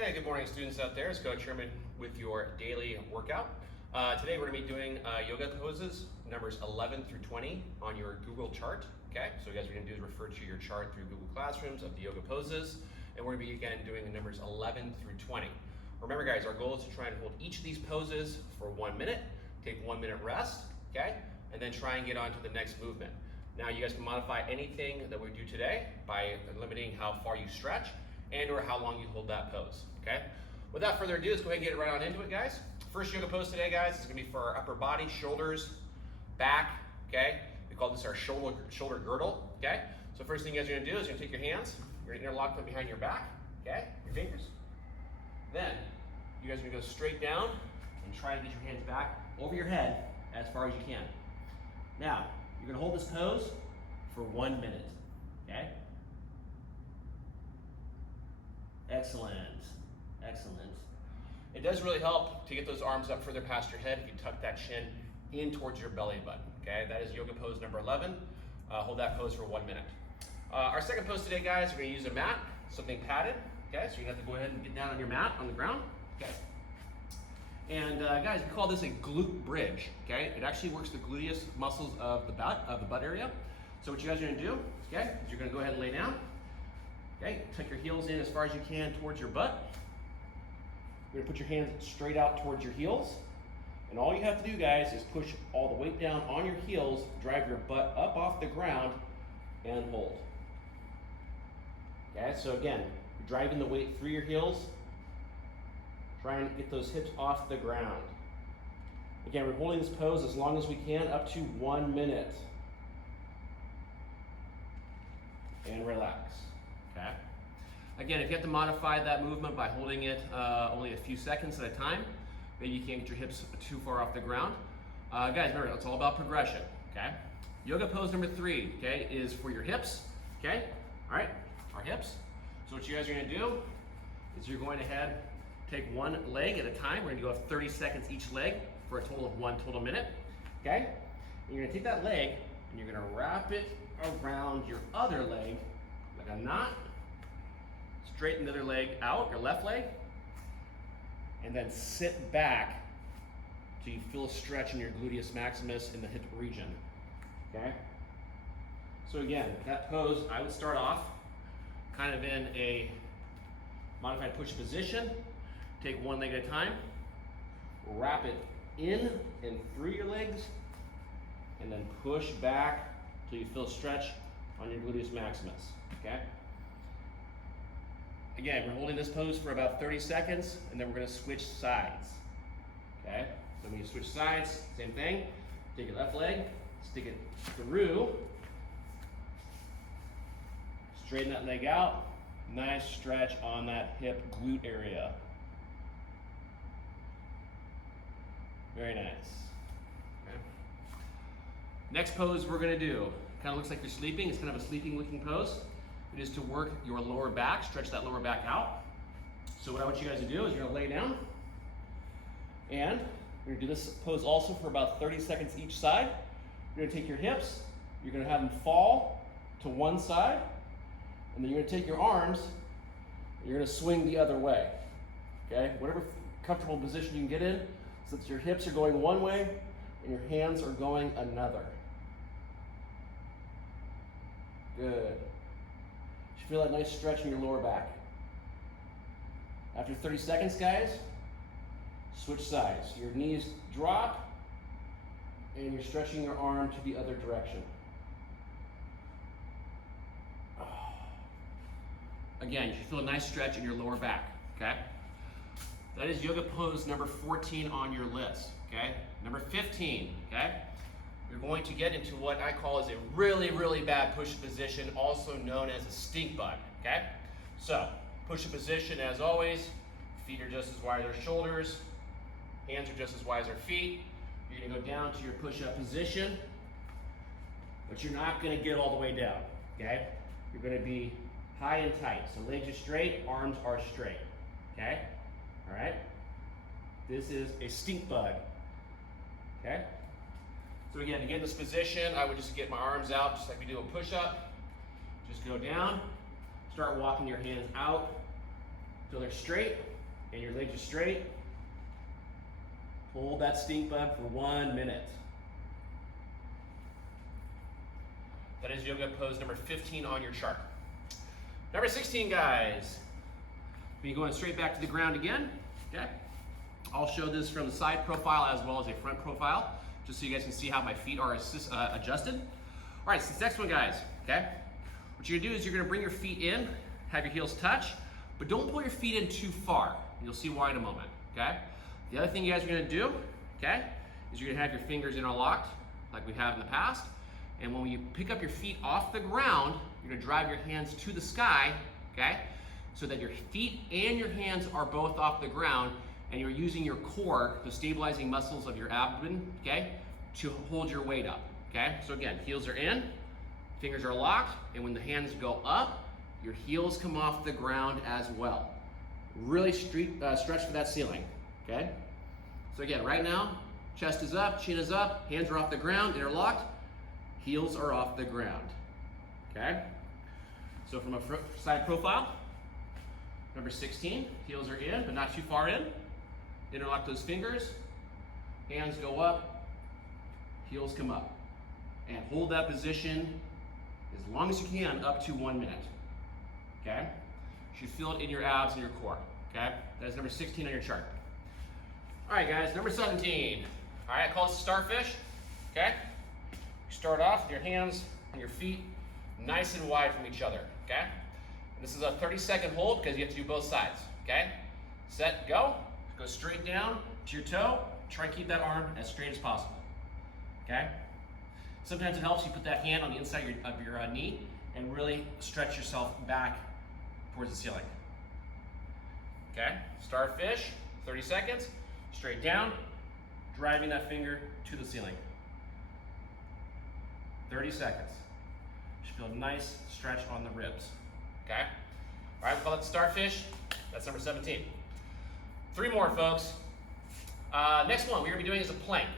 Hey, good morning students out there. It's Coach Sherman with your daily workout. Today we're going to be doing yoga poses numbers 11 through 20 on your Google chart. Okay, so guys, what we're going to do is refer to your chart through Google Classrooms of the yoga poses, and we're going to be again doing the numbers 11 through 20. Remember guys, our goal is to try and hold each of these poses for 1 minute, take 1 minute rest, okay, and then try and get on to the next movement. Now you guys can modify anything that we do today by limiting how far you stretch and or how long you hold that pose, okay? Without further ado, let's go ahead and get right on into it, guys. First yoga pose today, guys, is gonna be for our upper body, shoulders, back, okay? We call this our shoulder girdle, okay? So first thing you guys are gonna do is you're gonna take your hands, you're gonna interlock them behind your back, okay? Your fingers. Then, you guys are gonna go straight down and try to get your hands back over your head as far as you can. Now, you're gonna hold this pose for 1 minute, okay? Excellent, excellent. It does really help to get those arms up further past your head if you tuck that chin in towards your belly button, okay? That is yoga pose number 11. Hold that pose for 1 minute. Our second pose today, guys, we're gonna use a mat, something padded, okay? So you have to go ahead and get down on your mat on the ground, okay? And guys, we call this a glute bridge, okay? It actually works the gluteus muscles of the butt area. So what you guys are gonna do, okay, is you're gonna go ahead and lay down. Okay, tuck your heels in as far as you can towards your butt. You're gonna put your hands straight out towards your heels. And all you have to do, guys, is push all the weight down on your heels, drive your butt up off the ground, and hold. Okay, so again, you're driving the weight through your heels, trying to get those hips off the ground. Again, we're holding this pose as long as we can, up to 1 minute. And relax. Okay. Again, if you have to modify that movement by holding it only a few seconds at a time, maybe you can't get your hips too far off the ground. Guys, remember, it's all about progression, okay? Yoga pose number 3, okay, is for your hips, okay? All right, our hips. So what you guys are gonna do is you're going to take one leg at a time. We're gonna go 30 seconds each leg for a total of 1 total minute, okay? And you're gonna take that leg and you're gonna wrap it around your other leg like a knot. Straighten the other leg out, your left leg, and then sit back till you feel a stretch in your gluteus maximus in the hip region, okay? So again, that pose, I would start off kind of in a modified push position. Take one leg at a time, wrap it in and through your legs, and then push back till you feel a stretch on your gluteus maximus, okay? Again, we're holding this pose for about 30 seconds, and then we're gonna switch sides, okay? So when you switch sides, same thing. Take your left leg, stick it through, straighten that leg out, nice stretch on that hip glute area. Very nice, okay? Next pose we're gonna do, kind of looks like you're sleeping. It's kind of a sleeping looking pose. It is to work your lower back, stretch that lower back out. So what I want you guys to do is you're gonna lay down, and you're gonna do this pose also for about 30 seconds each side. You're gonna take your hips, you're gonna have them fall to one side, and then you're gonna take your arms, and you're gonna swing the other way, okay? Whatever comfortable position you can get in, so that your hips are going one way, and your hands are going another. Good. You feel that nice stretch in your lower back. After 30 seconds, guys, switch sides. Your knees drop, and you're stretching your arm to the other direction. Again, you should feel a nice stretch in your lower back, okay? That is yoga pose number 14 on your list, okay? Number 15, okay? You're going to get into what I call is a really, really bad push-up position, also known as a stink bug, okay? So, push-up position as always, feet are just as wide as our shoulders, hands are just as wide as our feet. You're gonna go down to your push-up position, but you're not gonna get all the way down, okay? You're gonna be high and tight. So legs are straight, arms are straight, okay? All right? This is a stink bug, okay? So again, to get in this position, I would just get my arms out just like we do a push-up. Just go down, start walking your hands out until they're straight and your legs are straight. Hold that stink bug for 1 minute. That is yoga pose number 15 on your chart. Number 16, guys. Be going straight back to the ground again, okay? I'll show this from the side profile as well as a front profile, just so you guys can see how my feet are adjusted. All right, so this next one, guys, okay? What you're gonna do is you're gonna bring your feet in, have your heels touch, but don't pull your feet in too far. You'll see why in a moment, okay? The other thing you guys are gonna do, okay, is you're gonna have your fingers interlocked, like we have in the past, and when you pick up your feet off the ground, you're gonna drive your hands to the sky, okay? So that your feet and your hands are both off the ground, and you're using your core, the stabilizing muscles of your abdomen, okay, to hold your weight up, okay? So again, heels are in, fingers are locked, and when the hands go up, your heels come off the ground as well. Really stretch for that ceiling, okay? So again, right now, chest is up, chin is up, hands are off the ground, interlocked, heels are off the ground, okay? So from a side profile, number 16, heels are in, but not too far in. Interlock those fingers, hands go up, heels come up. And hold that position as long as you can, up to 1 minute, okay? You should feel it in your abs and your core, okay? That is number 16 on your chart. All right, guys, number 17. All right, I call it starfish, okay? You start off with your hands and your feet nice and wide from each other, okay? And this is a 30-second hold because you have to do both sides, okay? Set, go. Go straight down to your toe. Try and keep that arm as straight as possible, okay? Sometimes it helps you put that hand on the inside of your knee and really stretch yourself back towards the ceiling. Okay, starfish, 30 seconds, straight down, driving that finger to the ceiling. 30 seconds. You should feel a nice stretch on the ribs, okay? All right, we'll call it starfish. That's number 17. 3 more, folks. Next one we're gonna be doing is a plank.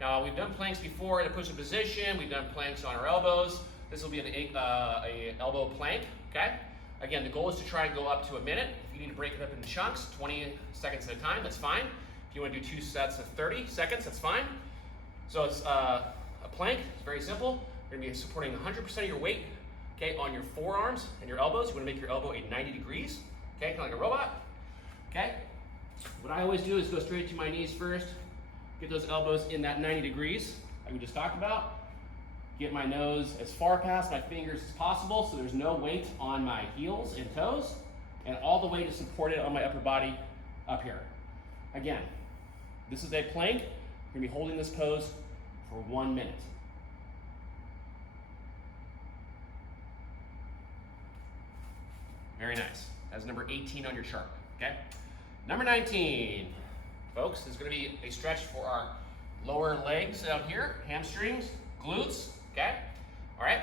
Now, we've done planks before in a push-up position. We've done planks on our elbows. This will be an elbow plank, okay? Again, the goal is to try and go up to 1 minute. If you need to break it up in chunks, 20 seconds at a time, that's fine. If you want to do 2 sets of 30 seconds, that's fine. So it's a plank. It's very simple. You're going to be supporting 100% of your weight, okay, on your forearms and your elbows. You want to make your elbow at 90 degrees, okay, kind of like a robot, okay? What I always do is go straight to my knees first, get those elbows in that 90 degrees like we just talked about. Get my nose as far past my fingers as possible so there's no weight on my heels and toes, and all the weight is supported on my upper body up here. Again, this is a plank. You're gonna be holding this pose for 1 minute. Very nice. That's number 18 on your chart, okay? Number 19, folks, is gonna be a stretch for our lower legs out here, hamstrings, glutes, okay? All right,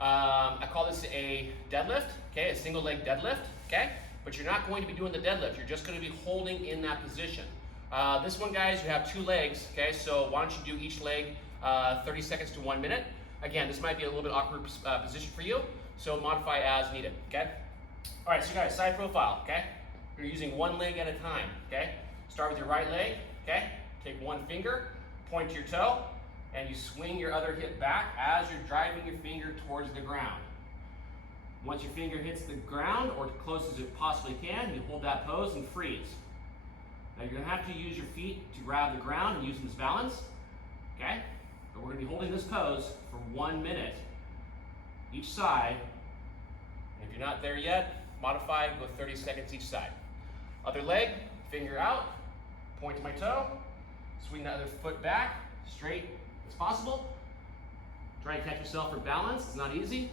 I call this a deadlift, okay? A single leg deadlift, okay? But you're not going to be doing the deadlift. You're just gonna be holding in that position. This one, guys, you have 2 legs, okay? So why don't you do each leg 30 seconds to 1 minute. Again, this might be a little bit awkward position for you, so modify as needed, okay? All right, so guys, side profile, okay? You're using 1 leg at a time, okay? Start with your right leg, okay? Take 1 finger, point to your toe, and you swing your other hip back as you're driving your finger towards the ground. Once your finger hits the ground, or as close as it possibly can, you hold that pose and freeze. Now you're gonna have to use your feet to grab the ground and use them as balance, okay? But we're gonna be holding this pose for 1 minute each side. And if you're not there yet, modify, go 30 seconds each side. Other leg, finger out, point to my toe, swing the other foot back, straight as possible. Try and catch yourself for balance, it's not easy.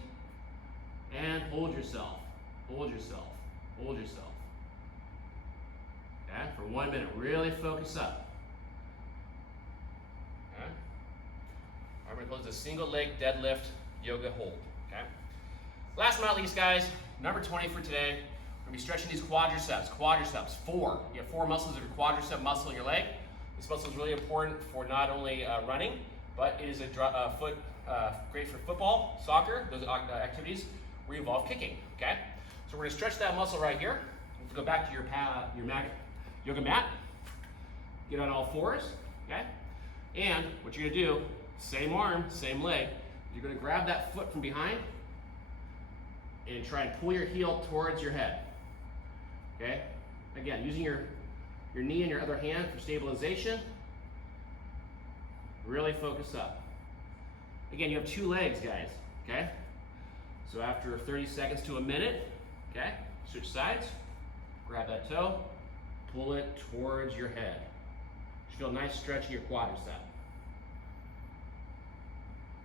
And hold yourself, hold yourself, hold yourself. Okay, for 1 minute, really focus up. Okay. All right, we're gonna close a single leg deadlift yoga hold, okay? Last but not least, guys, number 20 for today, we're gonna be stretching these quadriceps. Quadriceps, 4. You have 4 muscles of your quadricep muscle in your leg. This muscle is really important for not only running, but it is great for football, soccer, those activities where you involve kicking, okay? So we're gonna stretch that muscle right here, go back to your yoga mat. Get on all fours, okay? And what you're gonna do, same arm, same leg, you're gonna grab that foot from behind and try and pull your heel towards your head, okay? Again, using your knee and your other hand for stabilization. Really focus up. Again, you have 2 legs, guys, okay? So after 30 seconds to a minute, okay, switch sides, grab that toe, pull it towards your head. You feel a nice stretch in your quadricep.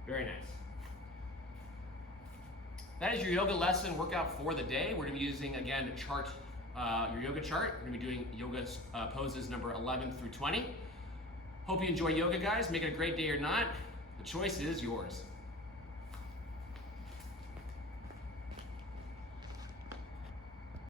Very nice. That is your yoga lesson workout for the day. We're gonna be using, again, your yoga chart. We're gonna be doing yoga poses number 11 through 20. Hope you enjoy yoga, guys. Make it a great day or not. The choice is yours.